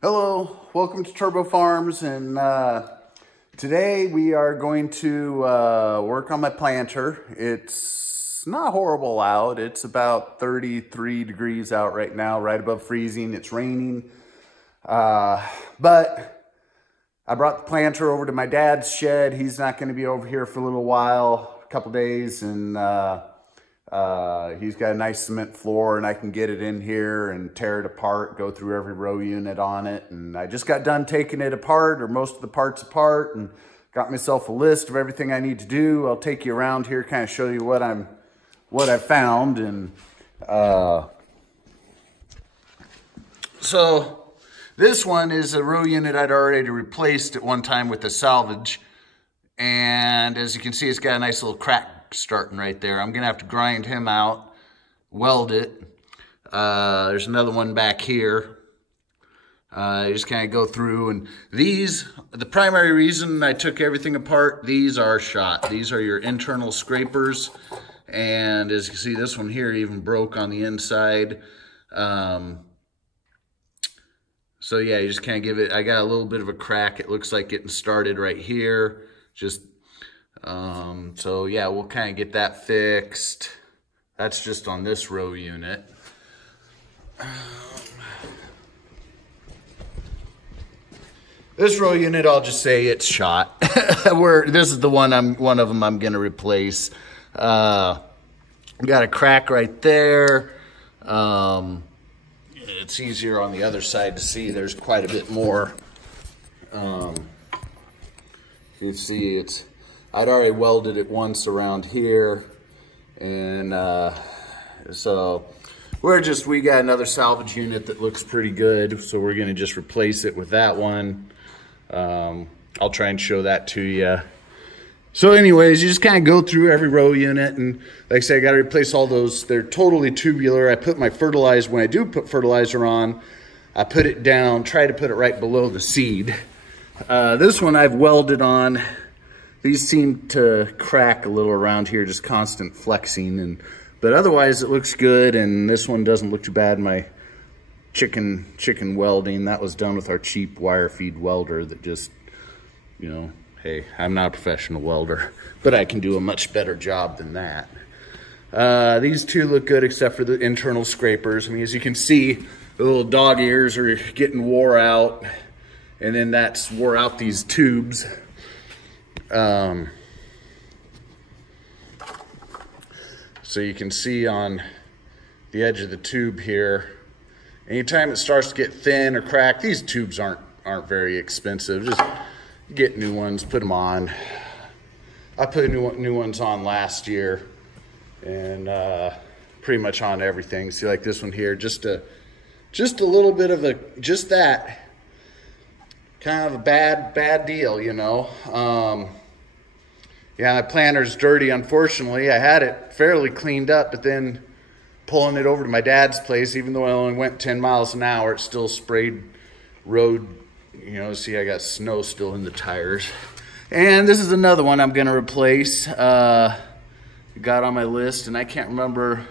Hello, welcome to Turbo Farms, and today we are going to work on my planter. It's not horrible out. It's about 33 degrees out right now, right above freezing. It's raining, but I brought the planter over to my dad's shed. He's not going to be over here for a little while, a couple days, and he's got a nice cement floor, and I can get it in here and tear it apart, go through every row unit on it. And I just got done taking it apart, or most of the parts apart, and got myself a list of everything I need to do. I'll take you around here, kind of show you what I found. And so this one is a row unit I'd already replaced at one time with a salvage, and as you can see, it's got a nice little crack starting right there. I'm gonna have to grind him out, weld it. There's another one back here. You just kind of go through, and these, the primary reason I took everything apart, these are shot. These are your internal scrapers, and as you can see, this one here even broke on the inside. So yeah, you just kind of give it, I got a little bit of a crack. It looks like getting started right here. Just so yeah, we'll kind of get that fixed. That's just on this row unit. This row unit, I'll just say it's shot. This is the one one of them I'm gonna replace. Got a crack right there. It's easier on the other side to see. There's quite a bit more. You can see I'd already welded it once around here, and so we got another salvage unit that looks pretty good, so we're gonna just replace it with that one. I'll try and show that to you. So anyways, you just kind of go through every row unit, and like I said, I got to replace all those. They're totally tubular. I put my fertilizer, when I do put fertilizer on, I put it down, try to put it right below the seed. This one I've welded on. These seem to crack a little around here, just constant flexing, but otherwise it looks good, and this one doesn't look too bad. My chicken welding, that was done with our cheap wire feed welder that just, you know, hey, I'm not a professional welder, but I can do a much better job than that. These two look good except for the internal scrapers. I mean, as you can see, the little dog ears are getting wore out, and then that's wore out these tubes. So you can see on the edge of the tube here, anytime it starts to get thin or cracked, these tubes aren't very expensive. Just get new ones, put them on. I put new ones on last year, and pretty much on everything. See, like this one here, just a little bit of that kind of a bad deal, you know. Yeah, my planter's dirty, unfortunately. I had it fairly cleaned up, but then pulling it over to my dad's place, even though I only went 10 miles an hour, it still sprayed road. You know, see, I got snow still in the tires. And this is another one I'm gonna replace. Got on my list, and I can't remember.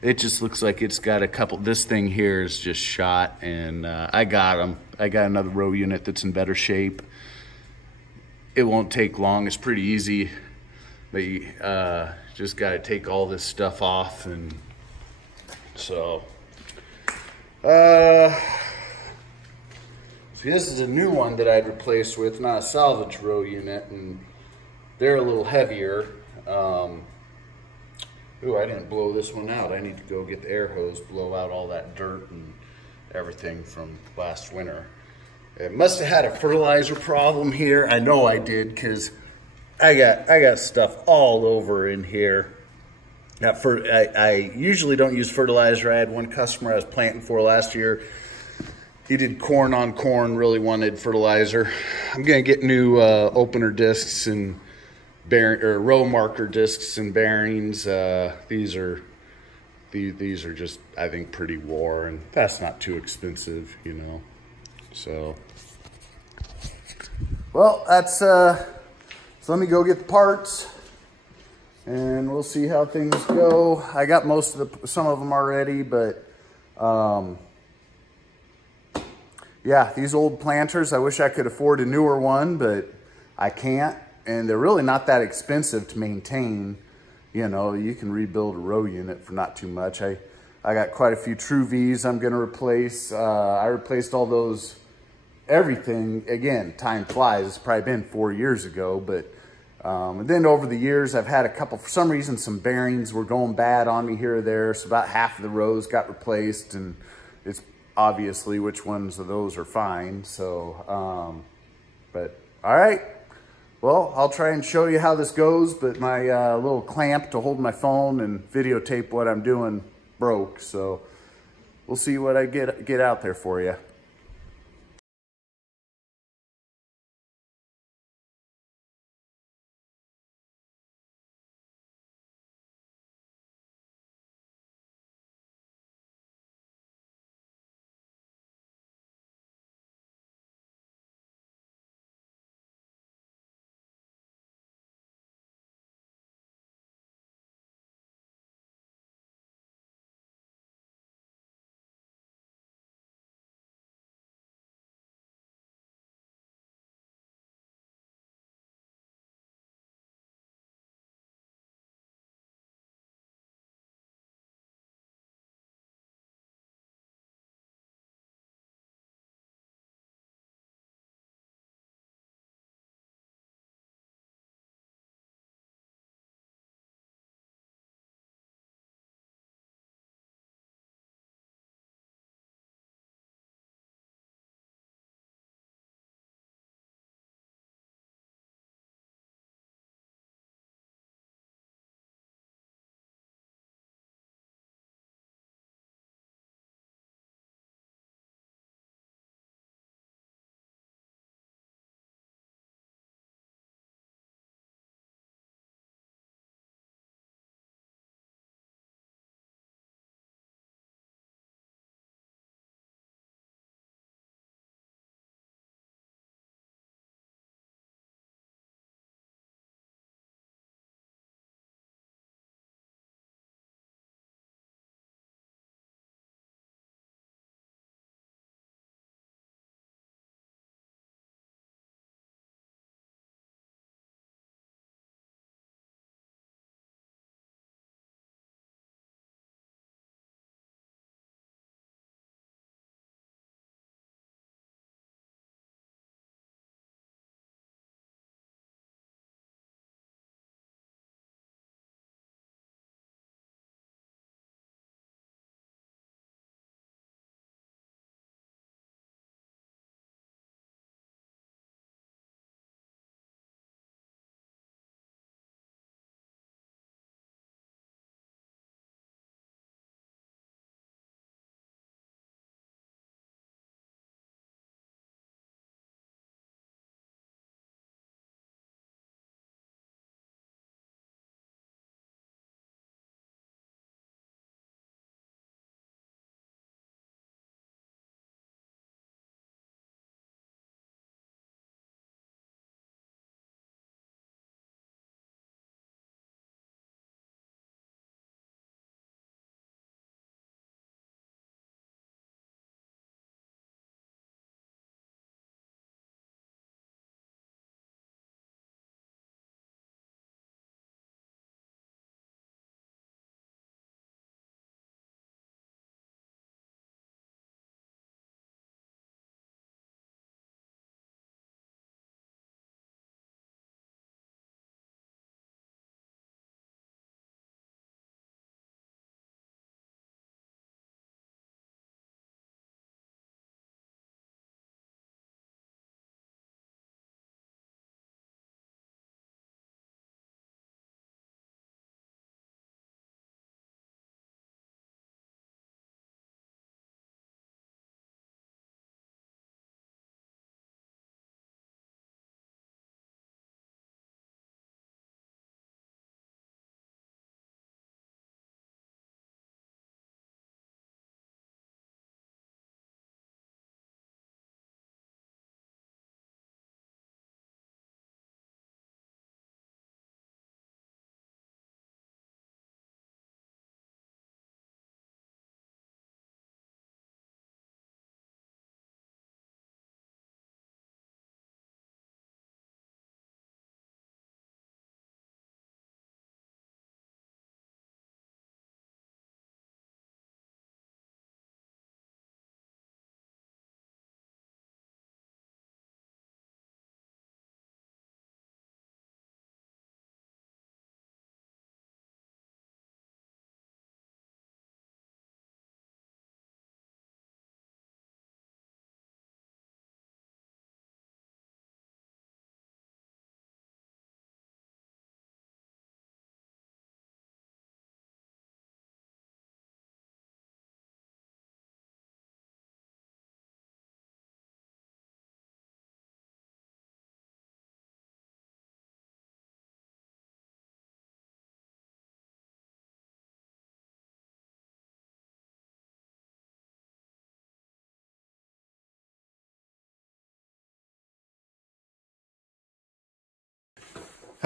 It just looks like it's got a couple. This thing here is just shot, and I got them. I got another row unit that's in better shape. It won't take long. It's pretty easy, but you just got to take all this stuff off, and so. See, this is a new one that I'd replace with, not a salvage row unit, and they're a little heavier. Ooh, I didn't blow this one out. I need to go get the air hose, blow out all that dirt and everything from last winter. It must have had a fertilizer problem here. I know I did, because I got stuff all over in here. I usually don't use fertilizer. I had one customer I was planting for last year. He did corn on corn, really wanted fertilizer. I'm gonna get new opener discs and row marker discs and bearings. These are just, I think, pretty wore, and that's not too expensive, you know. So, well, that's so let me go get the parts, and we'll see how things go. I got some of them already, but yeah, these old planters, I wish I could afford a newer one, but I can't. And they're really not that expensive to maintain. You know, you can rebuild a row unit for not too much. I got quite a few True V's I'm gonna replace. I replaced all those, everything. Again, time flies. It's probably been 4 years ago, but and then over the years, I've had a couple, for some reason, some bearings were going bad on me here or there. So about half of the rows got replaced, and it's obviously which ones of those are fine. So, but all right. Well, I'll try and show you how this goes, but my little clamp to hold my phone and videotape what I'm doing broke. So we'll see what I get out there for you.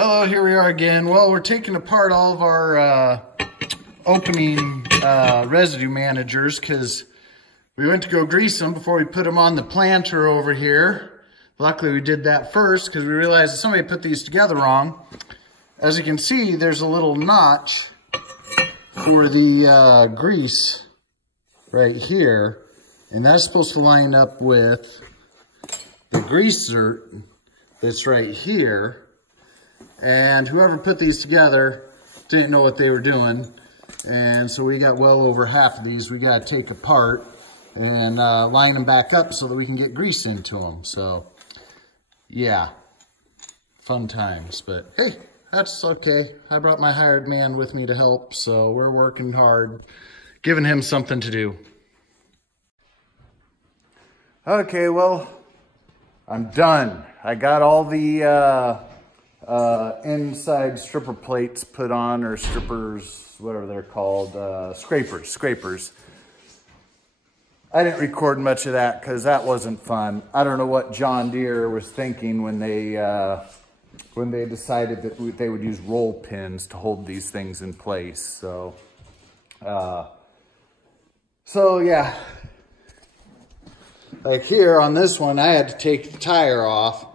Hello, here we are again. Well, we're taking apart all of our opening residue managers because we went to go grease them before we put them on the planter over here. Luckily, we did that first because we realized that somebody put these together wrong. As you can see, there's a little notch for the grease right here, and that's supposed to line up with the grease zert that's right here. And whoever put these together didn't know what they were doing. And so we got well over half of these we got to take apart and line them back up so that we can get grease into them. So, yeah, fun times. But hey, that's okay. I brought my hired man with me to help, so we're working hard, giving him something to do. Okay, well, I'm done. I got all the inside stripper plates put on, or strippers, whatever they're called, scrapers. I didn't record much of that because that wasn't fun. I don't know what John Deere was thinking when they decided that they would use roll pins to hold these things in place. So yeah, like here on this one, I had to take the tire off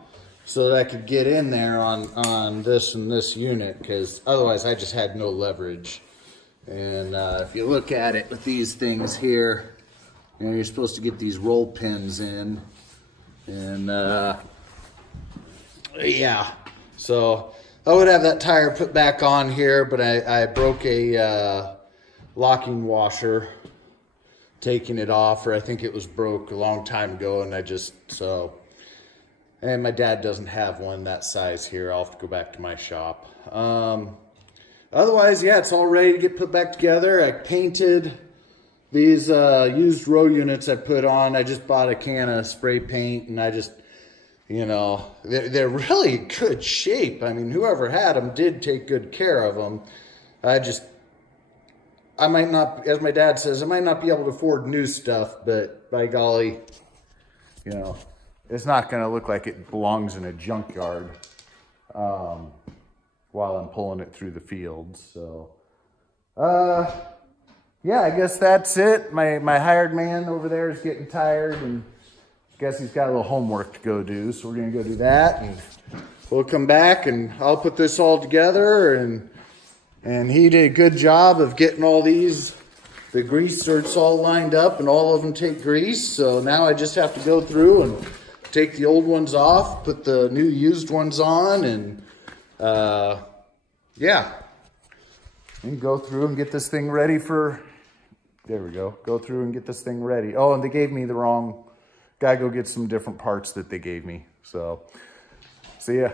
so that I could get in there on this and this unit, because otherwise I just had no leverage. And if you look at it with these things here, you know, you're supposed to get these roll pins in. And yeah, so I would have that tire put back on here, but I broke a locking washer taking it off, or I think it was broke a long time ago, and and my dad doesn't have one that size here. I'll have to go back to my shop. Otherwise, yeah, it's all ready to get put back together. I painted these used row units I put on. I just bought a can of spray paint, and I just, you know, they're really good shape. I mean, whoever had them did take good care of them. I might not, as my dad says, I might not be able to afford new stuff, but by golly, you know, it's not going to look like it belongs in a junkyard while I'm pulling it through the field. So, yeah, I guess that's it. My hired man over there is getting tired, and I guess he's got a little homework to go do. So we're going to go do that, and we'll come back, and I'll put this all together. And he did a good job of getting all the grease zerts all lined up, and all of them take grease. So now I just have to go through and take the old ones off, put the new used ones on, and yeah, and go through and get this thing ready for, there we go, go through and get this thing ready. Oh, and they gave me the wrong, gotta go get some different parts that they gave me. So, see ya.